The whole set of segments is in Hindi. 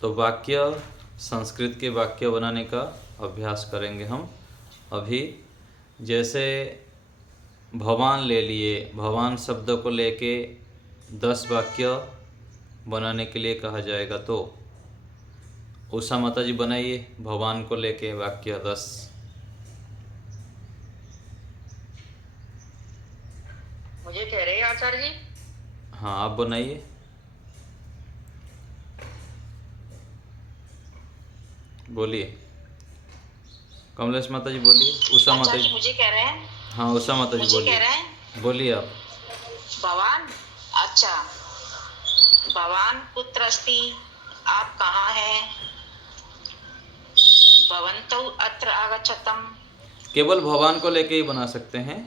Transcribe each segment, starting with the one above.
तो वाक्य, संस्कृत के वाक्य बनाने का अभ्यास करेंगे हम अभी। जैसे भगवान ले लिए, भगवान शब्द को लेके 10 वाक्य बनाने के लिए कहा जाएगा, तो उषा माता जी बनाइए भगवान को लेके वाक्य 10। मुझे कह रहे हैं आचार्य जी? हाँ, आप बनाइए। बोलिए कमलेश माता जी, बोलिए। उषा माता आचार्य जी जी। मुझे कह रहे हैं? हाँ, उषा माता जी मुझे कह रहे हैं बोलिए, बोलिए आप। भवान। अच्छा, भवान कुत्र अस्ति? आप कहाँ हैं? भवन्तौ अत्र आगच्छतम्। केवल भगवान को लेके ही बना सकते हैं।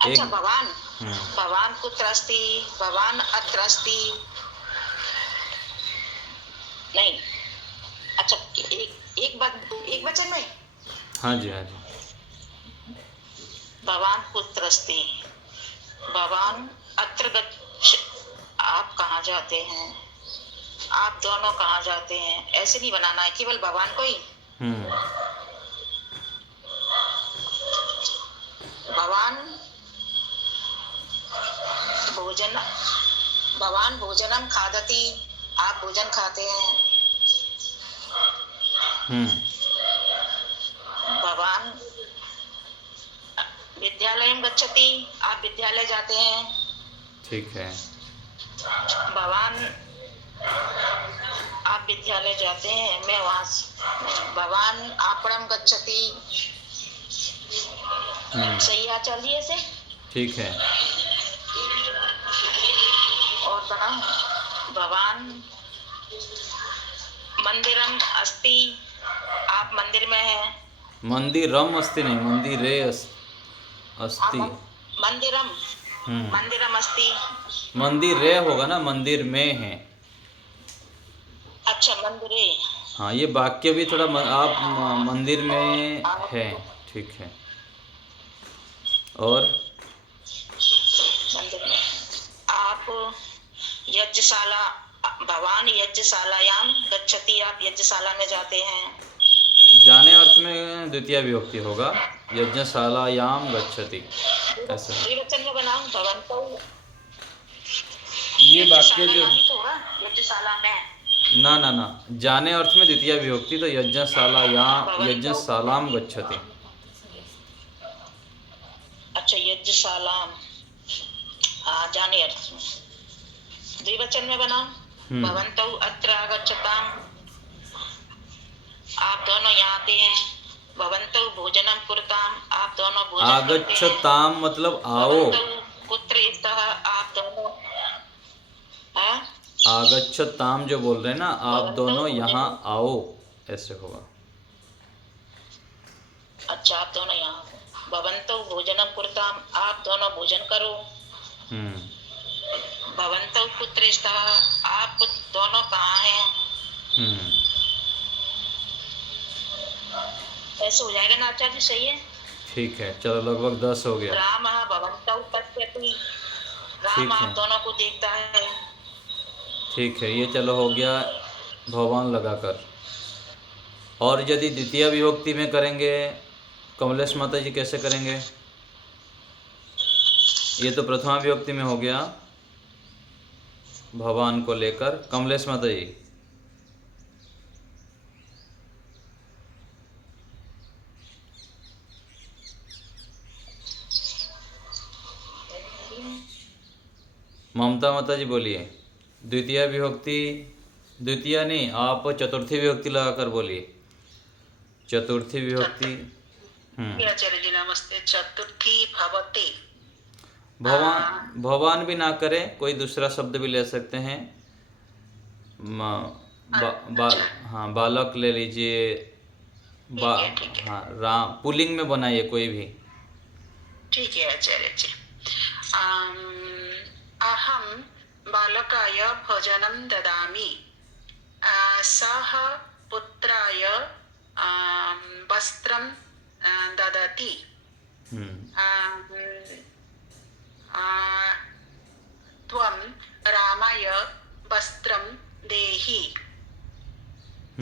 अच्छा, एक भवान। हम्म, भवान कुत्र अस्ति? भवान अत्र अस्ति। नहीं, अच्छा, एक बात, एक वचन में। हाँ जी, हाँ जी। भवान कुत्र अस्ति? भवान अत्र आप कहाँ जाते हैं? आप दोनों कहाँ जाते हैं? ऐसे नहीं बनाना है, केवल भगवान को ही। हम्म, भवान भोजन, भवान भोजनम खादति। आप भोजन खाते हैं। हम्म, भवान विद्यालय गच्छति। आप विद्यालय जाते हैं। ठीक है। भवान, आप विद्यालय जाते हैं, मैं वहां। भवान आपणम गच्छति। सही आचार्य से? ठीक है। और बनाओ, भवान मंदिरम अस्ति। आप मंदिर में हैं। मंदिरम अस्ति नहीं, मंदिरे अस्ति। मंदिरम, हम्म, मंदिरम अस्ति। मंदिरे होगा ना, मंदिर में है। अच्छा, मंदिरे। हाँ, ये वाक्य भी थोड़ा आप मंदिर और में आप है। ठीक है। और मंदिर में आप यज्ञशाला, भवान यज्ञशालायाम गच्छति। आप यज्ञशाला में जाते हैं। जाने अर्थ में द्वितीय विभक्ति होगा, यज्ञशालायाम गच्छति, ऐसा। त्रिवचन में बनाऊं, भवन्तौ। ये वाक्य जो, यज्ञशालायाम ही तो होगा, यज्ञशाला में। ना ना ना, जाने अर्थ में द्वितीय विभक्ति, तो यज्ञशालायाम, भवन्तौ। यज्ञशालाम गच्छति। अच्छा, यज्ञशालाम, हाँ, जाने अर्थ में। द्विवचन में बनाऊं, हम्म, भवन्तौ अत्र आगच्छताम। आप दोनों यहाँ आते हैं। भवन्तौ भोजनम कुरुताम। आप दोनों भोजन करते हैं। आगच्छताम मतलब आओ। भवन्तौ कुत्र स्तः। आप दोनों, हाँ? आगच्छताम जो बोल रहे हैं ना, आप भवन्तौ दोनों यहाँ भोजनम। आओ, ऐसे होगा। अच्छा, आप दोनों यहाँ। भवन्तौ भोजनम कुरुताम। आप दोनों भोजन करो। हम्म, भवन्तौ कुत्र स्तः। आप दोनों कहाँ हैं? हम्म, ऐसे हो जाएगा ना आचार्य? सही है। ठीक है, चलो लगभग 10 हो गया। रामः भवन्तौ पश्यति। राम ठीक आप है, दोनों को देखता है। ठीक है, ये चलो हो गया भगवान लगाकर। और यदि द्वितीय विभक्ति में करेंगे, कमलेश माता जी कैसे करेंगे? ये तो प्रथमा विभक्ति में हो गया भगवान को लेकर, कमलेश माता जी। ममता माता जी बोलिए। द्वितीय विभक्ति, द्वितीय नहीं, आप चतुर्थी विभक्ति लगाकर बोलिए। चतुर्थी विभक्ति। आचार्य जी नमस्ते। चतुर्थी भवते। भगवान, भगवान भी ना करें, कोई दूसरा शब्द भी ले सकते हैं। हाँ, बालक ले लीजिए। बा ठीक है, हाँ, राम पुल्लिंग में बनाइए कोई भी। ठीक है आचार्य जी। अहम बालकाय भोजनं ददामि। सः पुत्राय वस्त्रं ददाति। त्वं रामाय वस्त्रं देहि।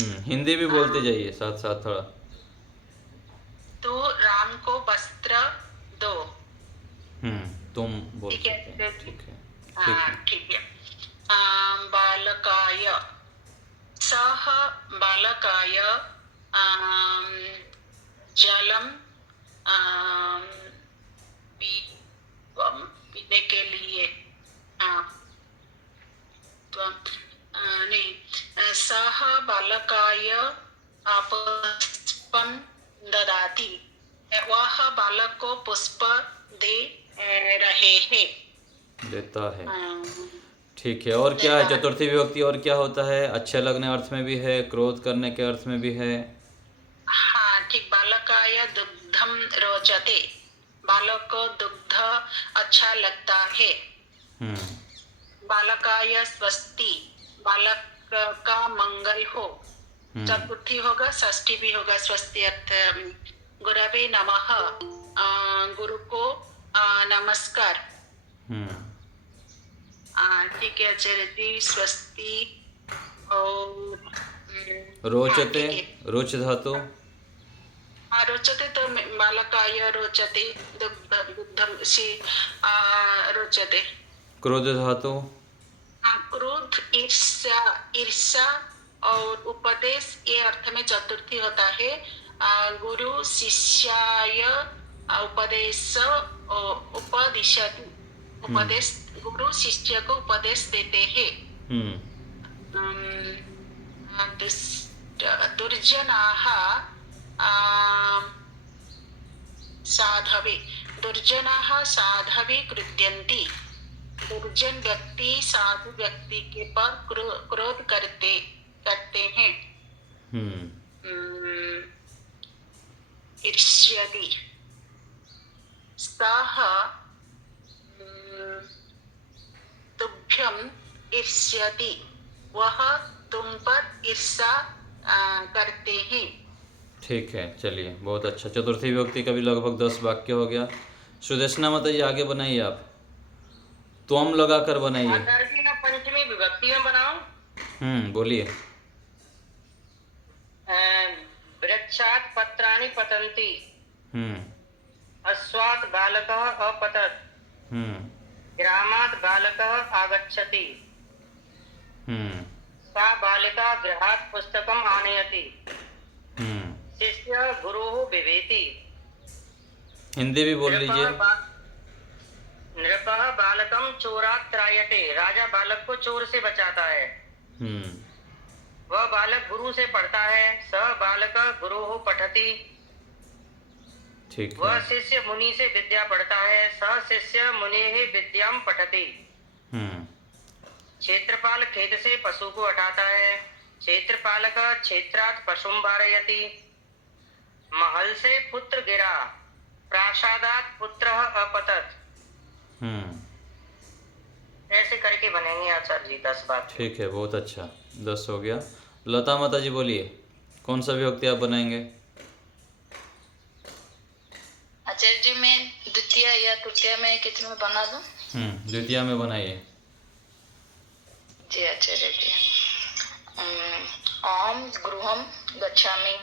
हिंदी भी बोलते जाइए साथ साथ थोड़ा। तू राम को वस्त्र दो। तुम बोल ठीक है सकते हैं, जी। ठीक है। ठीक हाँ है। ठीक है। बालकाय सह बालकाय आम, जलम आम, पीने के लिए हाँ, नहीं सह बालकाय पुष्पम ददाति। वह बालक को पुष्प दे रहे हैं। देता है, अम, ठीक है। और क्या है देता है। चतुर्थी विभक्ति, और क्या होता है? अच्छे लगने अर्थ में भी है, क्रोध करने के अर्थ में भी है। हाँ ठीक। बालकाय दुग्धम रोचते। बालक को दुग्ध अच्छा लगता है। हम्म बालकाय स्वस्ति। बालक का मंगल हो। हम्म चतुर्थी होगा, षष्ठी भी होगा। स्वस्ति अर्थ गुरवे नमः। गुरु को नमस्कार। हम्म ठीक है आचार्य जी। स्वस्ति और हाँ रोचते, ठीक है। रोच धातु। हाँ रोचते तो बालकाय रोचते। दुग्धम रोचते। क्रोध धातु। हाँ क्रोध ईर्ष्या। ईर्ष्या और उपदेश ये अर्थ में चतुर्थी होता है। गुरु शिष्याय उपदेश उपदिशति। उपदेश गुरु शिष्य को उपदेश देते हैं। हम्म दुर्जनाः साधवे। दुर्जनाः साधवे क्रुध्यन्ति। दुर्जन व्यक्ति साधु व्यक्ति के पर क्रोध करते हैं। हम्म ईर्ष्यति। सः तुभ्यम ईर्ष्यति। वह तुम पर ईर्ष्या करते हैं। ठीक है, चलिए बहुत अच्छा। चतुर्थी विभक्ति का भी लगभग 10 वाक्य हो गया। सुदेशना माता जी आगे बनाइए आप, त्वम लगा कर बनाइए। आचार्य जी मैं पंचमी विभक्ति में बनाऊं। बोलिए। वृक्षात् पत्राणि पतन्ति। हम्म अश्वात् बालकः अपतत्। हम्म ग्रामात् बालकः आगच्छति। हम्म सा बालिका गृहात् पुस्तकम् आनयति। हम्म शिष्य गुरुः बिभेति। हिंदी भी बोल लीजिए। नृपः बालकं चोरात् त्रायते। राजा बालक को चोर से बचाता है। हम्म वह बालक गुरु से पढ़ता है। सः बालकः गुरुः पठति। ठीक है। वह शिष्य मुनि से विद्या पढ़ता है। सः शिष्य मुनेः विद्यां पठति। हम्म क्षेत्रपाल खेत से पशु को हटाता है। क्षेत्रपालकः क्षेत्रात् पशुं वारयति। महल से पुत्र गिरा। प्रासादात् पुत्रः अपतत्। ऐसे करके बनेंगे आचार्य जी 10 बात। ठीक है, बहुत अच्छा। 10 हो गया। लता माता जी बोलिए, कौन सा विभक्ति आप बनाएंगे? आचार्य जी मैं द्वितीय या तृतीय में कितने में बना दूं? द्वितीय में बनाइए। जी आचार्य जी। ओम गृहम गच्छामि।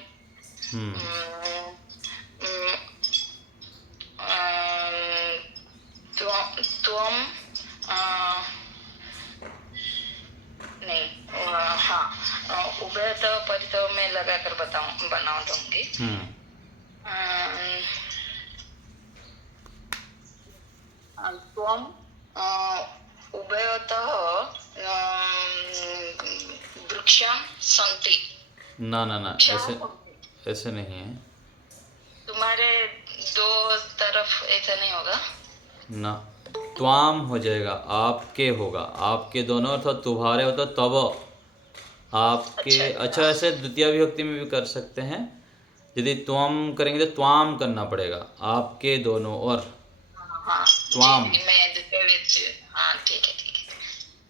त्वम नहीं हाँ उभय तो परितो में लगाकर बना दूंगी। त्वम उभयतः वृक्षां सन्ति। ना ना ना, ऐसे नहीं है। तुम्हारे दो तरफ ऐसा नहीं होगा ना, त्वाम हो जाएगा, आपके होगा। आपके दोनों अर्थात तुम्हारे होता तब आपके। अच्छा, ऐसे द्वितीय विभक्ति में भी कर सकते हैं। यदि त्वम करेंगे तो त्वाम करना पड़ेगा, आपके दोनों। और हाँ त्वाम, मैं हाँ ठीक है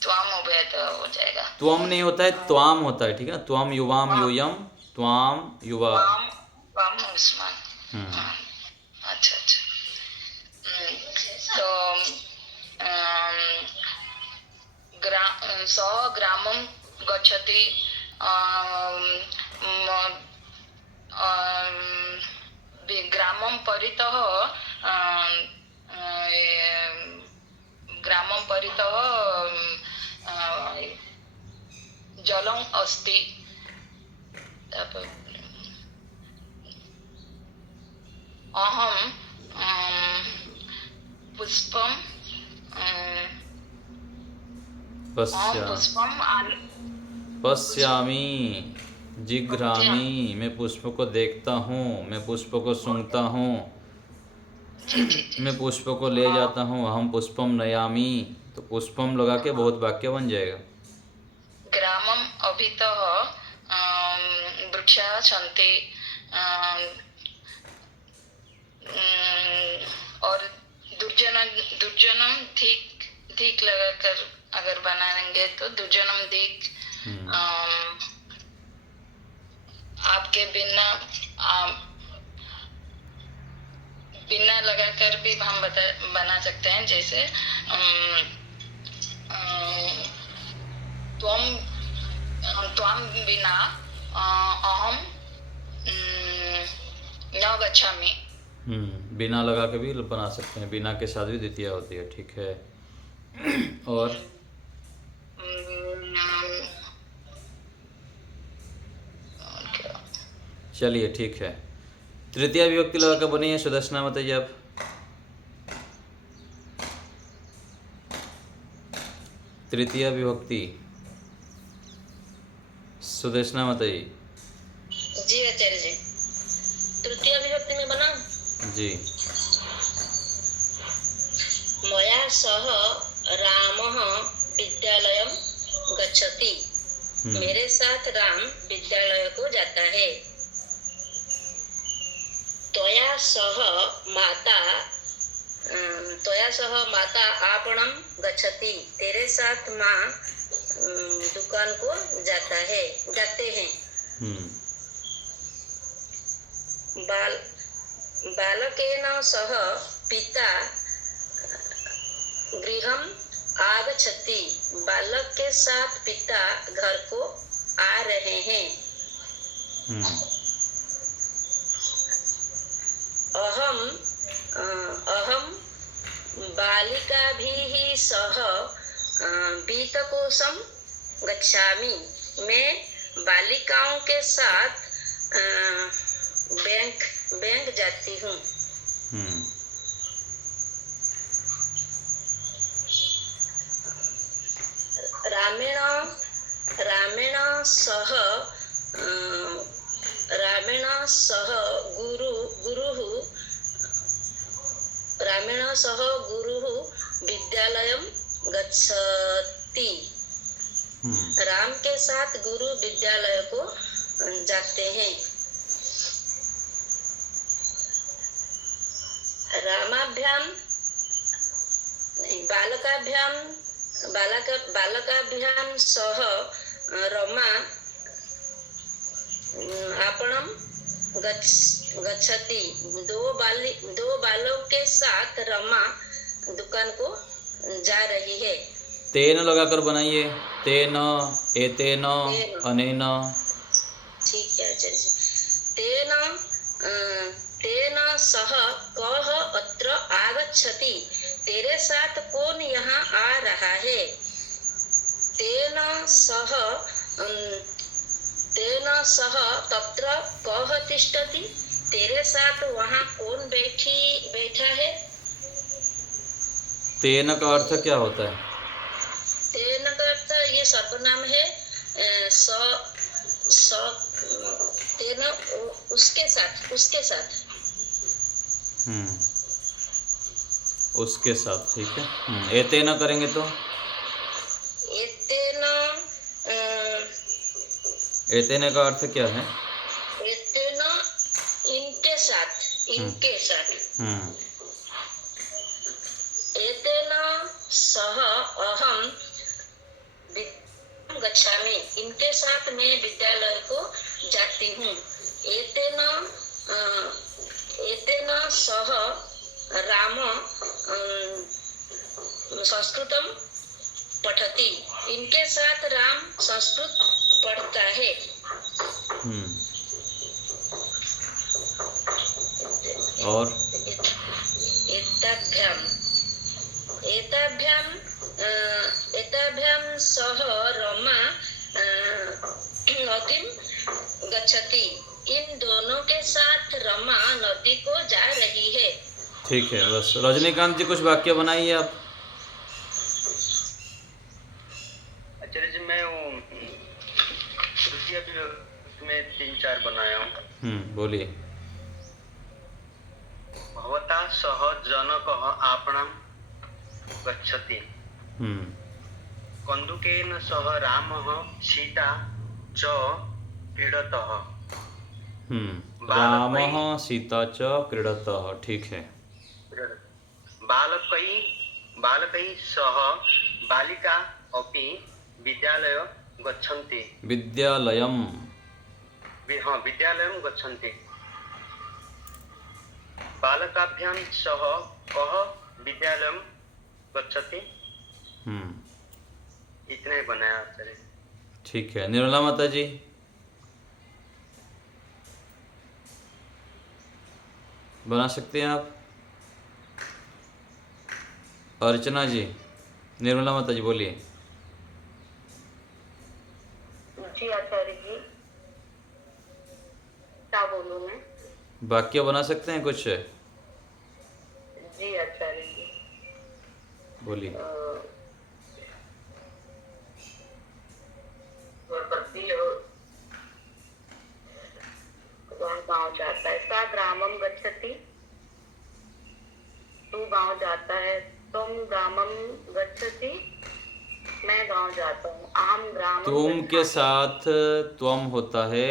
त्वाम उभय तो हो जाएगा। त्वम नहीं होता है, त्वाम होता है, ठीक है ना। त्वम युवाम यूयम, त्वाम युवा। त्वाम उस्मान। अच्छा तो सः ग्रामं गच्छति। ग्रामं परितः ग्रामं परितः जलम् अस्ति। अहं पुष्पं पश्यामि जिघ्रामि, मैं पुष्प को देखता हूँ, मैं पुष्प को सूंघता हूँ, मैं पुष्प को ले जाता हूँ। अहम पुष्पम नयामि, तो पुष्पम लगा के बहुत वाक्य बन जाएगा। ग्रामम अभितः वृक्षाः सन्ति, और दुर्जनम ठीक लगाकर अगर बनाएंगे तो दुर्जनम दिक, आपके बिना लगाकर भी हम बना सकते हैं। जैसे त्वं बिना अहम न गच्छामि। बिना लगा के भी बना सकते हैं, बिना के साथ भी द्वितीया होती है। ठीक है। और चलिए ठीक है। तृतीया विभक्ति लगा कर बनी है। सुदर्शना बताइए आप। तृतीया विभक्ति सुदर्शना बताइए। जी आचार्य जी, तृतीया विभक्ति में बना जी। मया सह रामः विद्यालयं गच्छति, मेरे साथ राम विद्यालय को जाता है। त्वया सह माता आपणं गच्छति, तेरे साथ माँ दुकान को जाते हैं। बालकेन सह पिता गृहम् आगच्छति, बालक के साथ पिता घर को आ रहे हैं। अहम बालिकाभिः सह वित्तकोशं गच्छामि, मैं बालिकाओं के साथ बैंक जाती हूँ। रामेण सह गुरुः विद्यालयं गच्छति, राम के साथ गुरु विद्यालय को जाते हैं। बालकाभ्यां सह रमा आपणं गच्छति, दो बालों के साथ रमा दुकान को जा रही है। तेन लगाकर बनाइए। तेन, एतेन, अनेन। ठीक है आचार्य जी। तेन सह कः अत्र आगच्छति, तेरे साथ कौन यहाँ आ रहा है। तेन सह तत्र कः तिष्ठति, तेरे साथ वहाँ कौन बैठा है। तेन का अर्थ क्या होता है। तेन का अर्थ ये सर्वनाम है। तेन उसके साथ उसके साथ। ठीक है। एतेन करेंगे तो एतेन का अर्थ क्या है। एतेन इनके साथ। एतेन सह अहम गच्छामि, इनके साथ मैं विद्यालय को जाती हूँ। एतेन सह राम संस्कृतम पठति, इनके साथ राम संस्कृत पढ़ता है। और एताभ्याम एताभ्याम एताभ्याम सह रमा नदीम गच्छति। इन दोनों के साथ रमा नदी को जा रही है। ठीक है, बस रजनीकांत जी कुछ वाक्य बनाइए आप। आचार्य जी मैं वो तृतीय विभक्ति में 3-4 बनाया हूँ। बोलिए। भवता सह जनकः आपणं गच्छति। कन्दुकेन सह रामः सीता च क्रीडतः। रामः सीता च क्रीडतः। ठीक है। बालकैः सह बालिका अपि विद्यालय गच्छन्ति। विद्यालयम्। हाँ, विद्यालयं गच्छन्ति। बालकाभ्यां सह कः विद्यालयं गच्छति। इतना ही बनाया आचार्य। ठीक है। निर्मला माता जी। बना सकते हैं आप। अर्चना जी। निर्मला माता जी बोलिए। जी आचार्य जी, क्या बोलूं मैं? वाक्य बना सकते हैं कुछ। जी आचार्य जी, बोलिए। गाँव जाता है, सा ग्रामम गच्छति। तू गाँव जाता है, तुम ग्रामम गच्छति। मैं गाँव जाता हूँ, अहम ग्रामम। तुम के साथ त्वम होता है।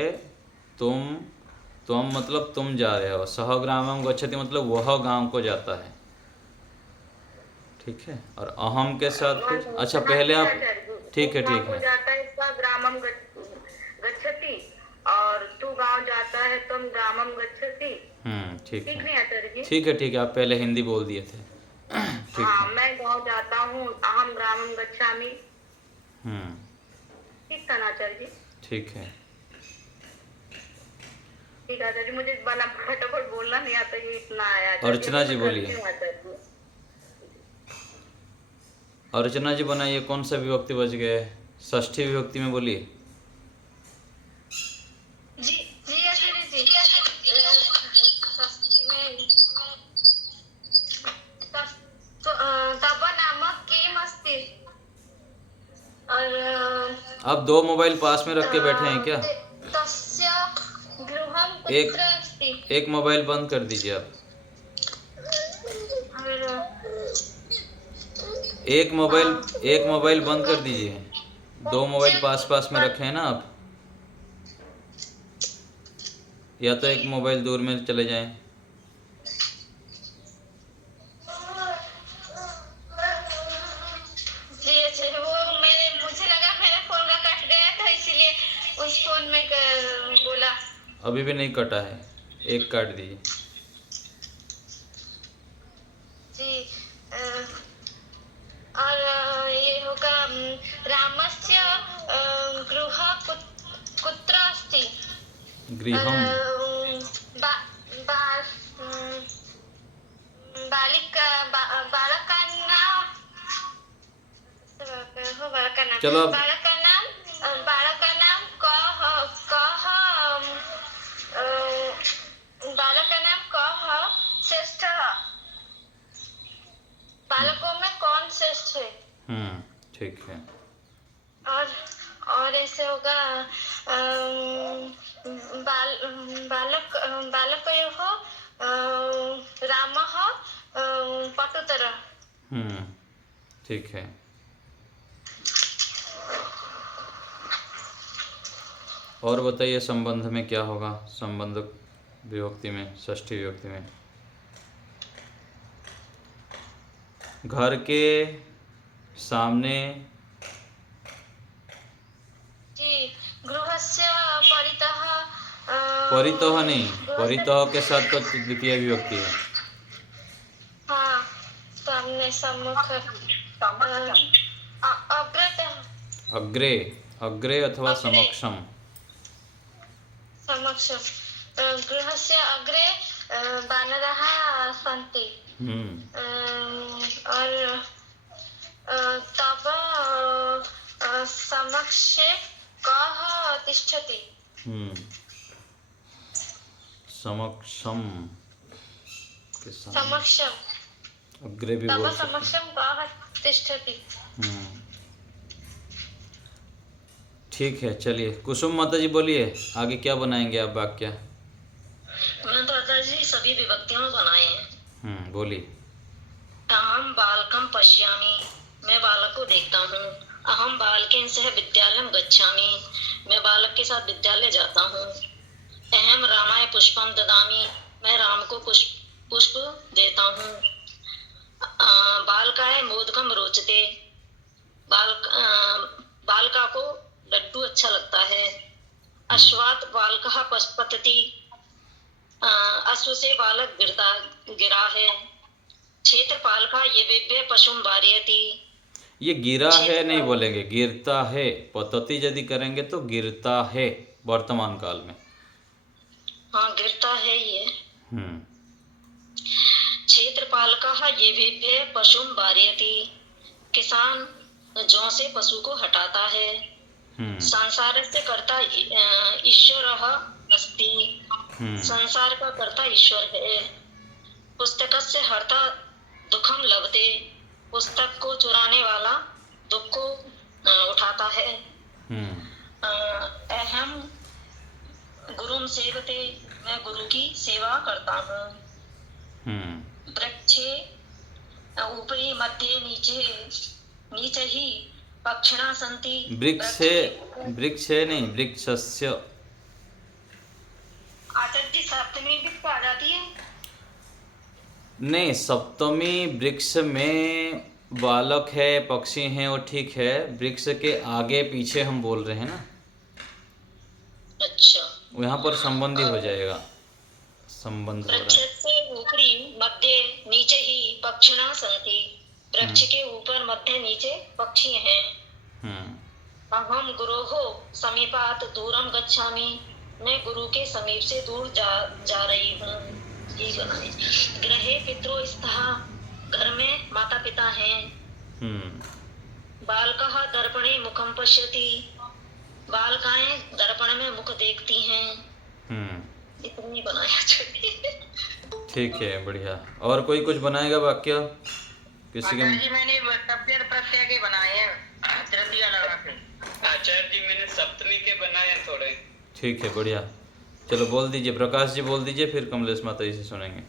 तुम मतलब तुम जा रहे हो। सह ग्रामम गच्छति मतलब वह गांव को जाता है। ठीक है। और अहम के साथ कुछ। अच्छा पहले आप। ठीक है जाता है, इसका ग्रामम गच्छति। और तू गांव जाता है, तुम ग्रामम गच्छति। ठीक है। नहीं आचार्य जी? ठीक है। आप पहले हिंदी बोल दिए थे। ठीक हाँ, है। मैं गांव जाता हूँ, अहम ग्रामम गच्छामि। ठीक था ना आचार्य जी? ठीक है। ठीक है आचार्य जी, मुझे फटाफट बोलना नहीं आता, ये इतना आया। अर्चना जी बोलिए। अर्चना जी बनाइए। कौन सा विभक्ति बच गए? षष्ठी विभक्ति में बोलिए। जी आचार्य जी, तब नाम किम अस्ति। और आप 2 मोबाइल पास में रख के बैठे हैं क्या? तस्य गृहं कुत्र अस्ति। एक मोबाइल बंद कर दीजिए आप। एक मोबाइल बंद कर दीजिए। 2 मोबाइल पास में रखे हैं ना आप। या तो एक मोबाइल दूर में चले जाएं। मुझे लगा मेरा फोन का कट गया था, इसीलिए उस फोन में बोला। अभी भी नहीं कटा है। एक काट दीजिए। जी। और ये होगा रामस्य गृह कुत्र अस्ति। गृहम। चलो बालक का नाम कह श्रेष्ठ। बालकों में कौन श्रेष्ठ है। ठीक है। और ऐसे होगा बालकयोः रामः पटुतर। ठीक है। और बताइए संबंध में क्या होगा? संबंध विभक्ति में, षष्ठी विभक्ति में। घर के सामने। जी, गृहस्य परितः। परितः नहीं, परितः के साथ तो द्वितीय विभक्ति है। हाँ, सामने, सम्मुख। अग्रे अथवा समक्षम। समक्षं गृहस्य अग्रे बानराः सन्ति और तव समक्षे कः तिष्ठति? समक्षम के सामने समक्षं अग्रे भी तव बोल सकते समक्षं कः तिष्ठति? हैं। ठीक है, चलिए कुसुम माता जी बोलिए आगे क्या बनाएंगे आप वाक्य? मैंने तो दादाजी सभी विभक्तियों में बनाए हैं। बोलिए। अहम बालकम पश्यामि, मैं बालक को देखता हूँ। अहम बालकेन सह विद्यालयम गच्छामि, मैं बालक के साथ विद्यालय जाता हूँ। अहम रामाय पुष्पम ददामि, मैं राम को पुष्प देता हूँ। बालकाय मोदकम रोचते, बालका को लड्डू अच्छा लगता है। अश्वात बालकः पतति, अश्व से बालक गिरा है। क्षेत्रपालका येभ्यः पशुं वारयति, ये गिरा है नहीं बोलेंगे, गिरता है। पतति यदि करेंगे तो गिरता है वर्तमान काल में। हाँ गिरता है ये। क्षेत्रपालका येभ्यः पशुं वारयति, किसान जौ से पशु को हटाता है। संसार से कर्ता ईश्वरः अस्ति, संसार का कर्ता ईश्वर है। पुस्तकस्य हर्ता दुखम लभते, पुस्तक को चुराने वाला दुख को उठाता है। अहम गुरुम सेवते, मैं गुरु की सेवा करता हूँ। वृक्षे ऊपरी मध्य नीचे ही पक्षिणा सन्ति, वृक्ष है नहीं, वृक्षस्य। आचार्य जी सप्तमी भी आ जाती है? नहीं, सप्तमी वृक्ष में बालक है, पक्षी हैं, वो ठीक है। वृक्ष के आगे पीछे हम बोल रहे हैं ना। अच्छा, यहाँ पर संबंधी हो जाएगा, संबंध हो रहा है। वृक्ष से ऊपरी मध्य नीचे ही पक्षिणा सन्ति, वृक्ष के ऊपर मध्य नीचे पक्षी हैं। अहम गुरोः समीपात् दूरम गच्छामि, मैं गुरु के समीप से दूर जा रही हूँ। गृहे पितरो स्तः, घर में माता पिता हैं। बालकः दर्पणे मुखम पश्यति, बालकाएं दर्पण में मुख देखती हैं। इतनी बनाया चाहिए। ठीक है, बढ़िया। और कोई कुछ बनाएगा वाक्य किसी के? जी मैंने तृतीय प्रत्यय के बनाए हैं, तृतीय लगा के। आचार्य जी मैंने सप्तमी के बनाए हैं थोड़े। ठीक है, बढ़िया। चलो बोल दीजिए, प्रकाश जी बोल दीजिए, फिर कमलेश माता जी से सुनेंगे।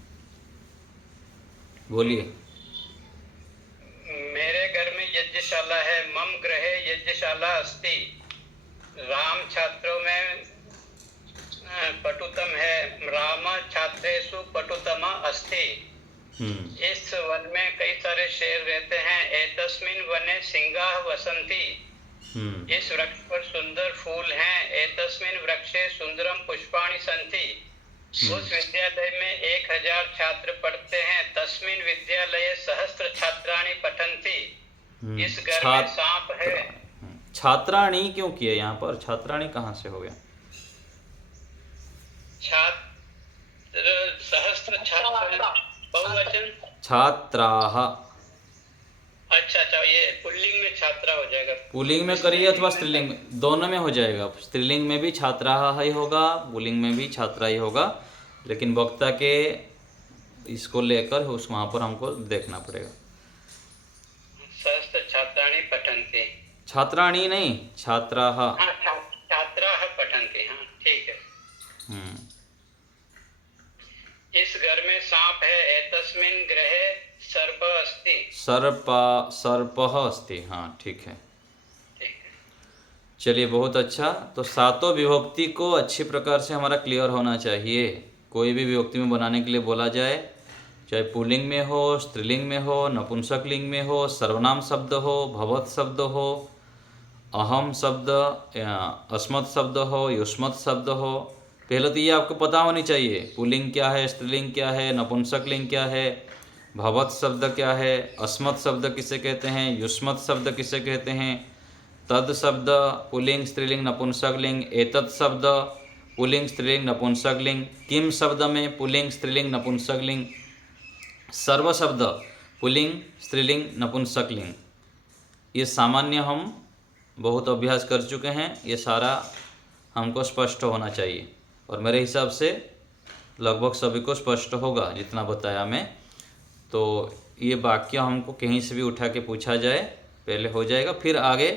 बोलिए। मेरे घर में यज्ञशाला है, मम गृहे यज्ञशाला अस्ति। राम छात्रों में पटुतम है, राम छात्रेषु पटुतमा अस्ति। इस वन में कई सारे शेर रहते हैं। एतस्मिन् वने सिंहाः वसन्ति, इस वृक्ष पर सुंदर फूल हैं। एतस्मिन् वृक्षे सुंदरम पुष्पाणि सन्ति, उस विद्यालय में 1000 छात्र पढ़ते हैं। तस्मिन् विद्यालये सहस्त्र छात्राणि पठन्ति, इस घर में सांप है। छात्राणी क्यों किया यहाँ पर? छात्राणी कहाँ से हो गया? छात्र सहस्त्र छात्र बहुवचन छात्राः। अच्छा, ये पुल्लिंग में छात्रा हो जाएगा। पुल्लिंग में करिए अथवा स्त्रीलिंग में, दोनों में हो जाएगा। स्त्रीलिंग में भी छात्राः ही होगा, पुल्लिंग में भी छात्रा ही होगा, लेकिन वक्ता के इसको लेकर उस वहाँ पर हमको देखना पड़ेगा। सहस्त्र छात्राणि पठन्ति, छात्राणी नहीं, छात्राः। छात्राः पठन्ति। हाँ ठीक है। इस घर में सांप है। एतस्मिन् गृहे सर्प अस्ति, सर्पः अस्ति। हाँ ठीक है। चलिए, बहुत अच्छा। तो सातों विभक्ति को अच्छी प्रकार से हमारा क्लियर होना चाहिए। कोई भी विभक्ति में बनाने के लिए बोला जाए, चाहे पुल्लिंग में हो, स्त्रीलिंग में हो, नपुंसक लिंग में हो, सर्वनाम शब्द हो, भवत शब्द हो, अहम शब्द, अस्मत् शब्द हो, युष्मत् शब्द हो, पहले तो ये आपको पता होनी चाहिए। पुल्लिंग क्या है, स्त्रीलिंग क्या है, नपुंसक लिंग क्या है, भवत शब्द क्या है, अस्मत् शब्द किसे कहते हैं, युष्मत् शब्द किसे कहते हैं, तद शब्द पुल्लिंग, स्त्रीलिंग, नपुंसक लिंग, एतत् शब्द पुल्लिंग स्त्रीलिंग नपुंसकलिंग, किम शब्द में पुल्लिंग स्त्रीलिंग नपुंसकलिंग, सर्व शब्द पुल्लिंग स्त्रीलिंग नपुंसकलिंग, ये सामान्य हम बहुत अभ्यास कर चुके हैं, ये सारा हमको स्पष्ट होना चाहिए और मेरे हिसाब से लगभग सभी को स्पष्ट होगा जितना बताया मैं। तो ये वाक्य हमको कहीं से भी उठा के पूछा जाए पहले हो जाएगा, फिर आगे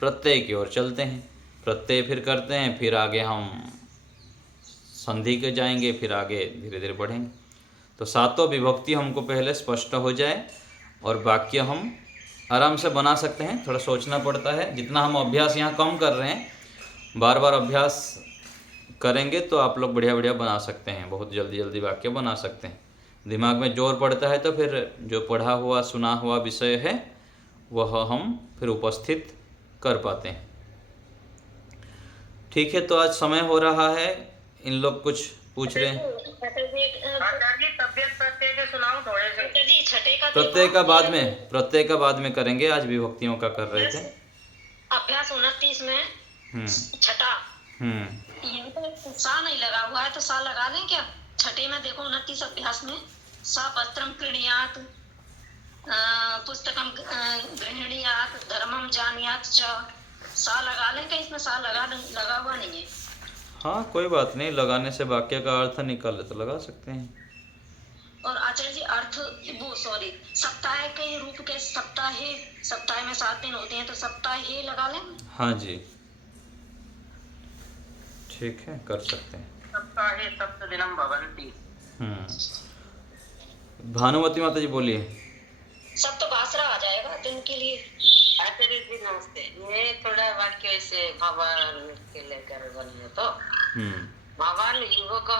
प्रत्यय की ओर चलते हैं, प्रत्यय फिर करते हैं, फिर आगे हम संधि के जाएंगे, फिर आगे धीरे धीरे बढ़ेंगे। तो सातों विभक्ति हमको पहले स्पष्ट हो जाए और वाक्य हम आराम से बना सकते हैं। थोड़ा सोचना पड़ता है, जितना हम अभ्यास यहाँ कम कर रहे हैं, बार बार अभ्यास करेंगे तो आप लोग बढ़िया बढ़िया बना सकते हैं, बहुत जल्दी जल्दी वाक्य बना सकते हैं। दिमाग में जोर पड़ता है तो फिर जो पढ़ा हुआ सुना हुआ विषय है वह हम फिर उपस्थित कर पाते हैं। ठीक है, तो आज समय हो रहा है, इन लोग कुछ पूछ रहे हैं। तबियत प्रत्यय के सुनाओ थोड़े से। प्रत्यय का बाद में करेंगे, आज विभक्तियों का कर रहे थे। अभ्यास 29 में छठा, यहाँ तो सा नहीं लगा हुआ है तो सा लगा लें क्या? छठे में देखो 29 अभ्यास में सा वस्त्रम क्रीणीयात, पुस्तकम गृह्णीयात, धर्मम जानीयात च, सा लगा लें क्या? इसमें सा लगा हुआ नहीं है। हाँ कोई बात नहीं, लगाने से वाक्य का अर्थ निकाले तो लगा सकते हैं। और आचार्य जी अर्थ वो सॉरी सप्ताह के रूप के सप्ताह में 7 दिन होते हैं तो सप्ताह लगा लें। हाँ जी ठीक है, कर सकते हैं। सप्ताहे सप्तदिनम भवन्ति। भानुमति माता जी बोलिए। सब तो बासरा आ जाएगा दिन के लिए। आचार्य जी नमस्ते, ये थोड़ा वाक्य ऐसे भगवान के लेकर बनिए तो भगवान युवक,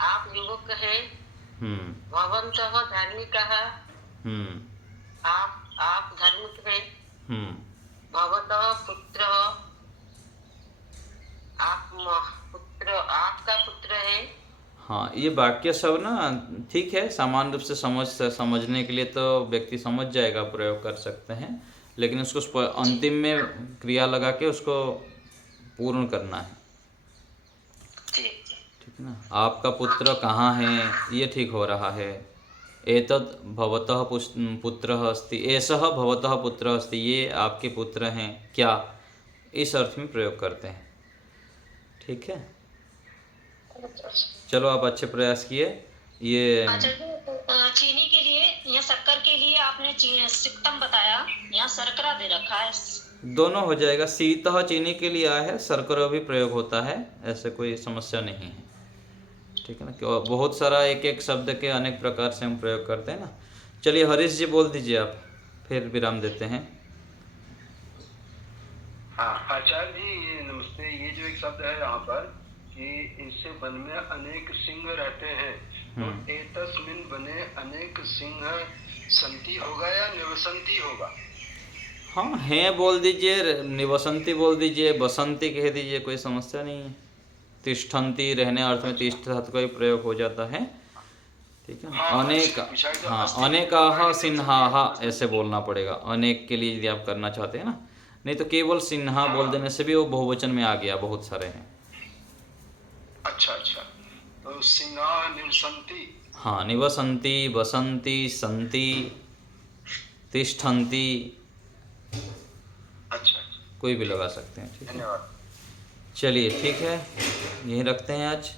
आप युवक है, भवन्तः धार्मिकः, आप धार्मिक है, भवतः पुत्र, आपका पुत्र है। हाँ ये वाक्य सब ना ठीक है, सामान्य रूप से समझने के लिए तो व्यक्ति समझ जाएगा, प्रयोग कर सकते हैं, लेकिन उसको अंतिम में क्रिया लगा के उसको पूर्ण करना है। ठीक है ना, आपका पुत्र कहाँ है, ये ठीक हो रहा है। एतद् भवतः पुत्रः अस्ति, एषः भवतः पुत्रः अस्ति, ये आपके पुत्र हैं क्या, इस अर्थ में प्रयोग करते हैं। ठीक है, चलो आप अच्छे प्रयास किए। ये चीनी के लिए या शक्कर के लिए आपने सिक्तम बताया, यहाँ शर्करा दे रखा है। दोनों हो जाएगा, शीतः चीनी के लिए आया है, शर्करा भी प्रयोग होता है, ऐसे कोई समस्या नहीं है। ठीक है ना, क्यों बहुत सारा एक एक शब्द के अनेक प्रकार से हम प्रयोग करते हैं ना। चलिए हरीश जी बोल दीजिए आप, फिर विराम देते हैं। हाँ आचार्य जी नमस्ते, ये जो एक शब्द है यहाँ पर कि इनसे वन में अनेक सिंह रहते हैं, तो एतस्मिन वने अनेक सिंह संति होगा या निवसंती होगा? हाँ है बोल दीजिए, निवसंती बोल दीजिए, बसंती कह दीजिए, कोई समस्या नहीं है। तिष्ठन्ति रहने अर्थ में तिष्ठत का ही प्रयोग हो जाता है। ठीक है, अनेक, हाँ अनेकाः सिंहाः ऐसे बोलना पड़ेगा, अनेक के लिए यदि आप करना चाहते हैं ना, नहीं तो केवल सिन्हा बोल देने से भी वो बहुवचन में आ गया, बहुत सारे हैं। अच्छा, तो सिंहा निवसंती, हाँ निवसंती, बसंती, संति, तिष्ठन्ति, अच्छा कोई भी लगा सकते हैं। ठीक है, धन्यवाद। चलिए ठीक है, यहीं रखते हैं आज।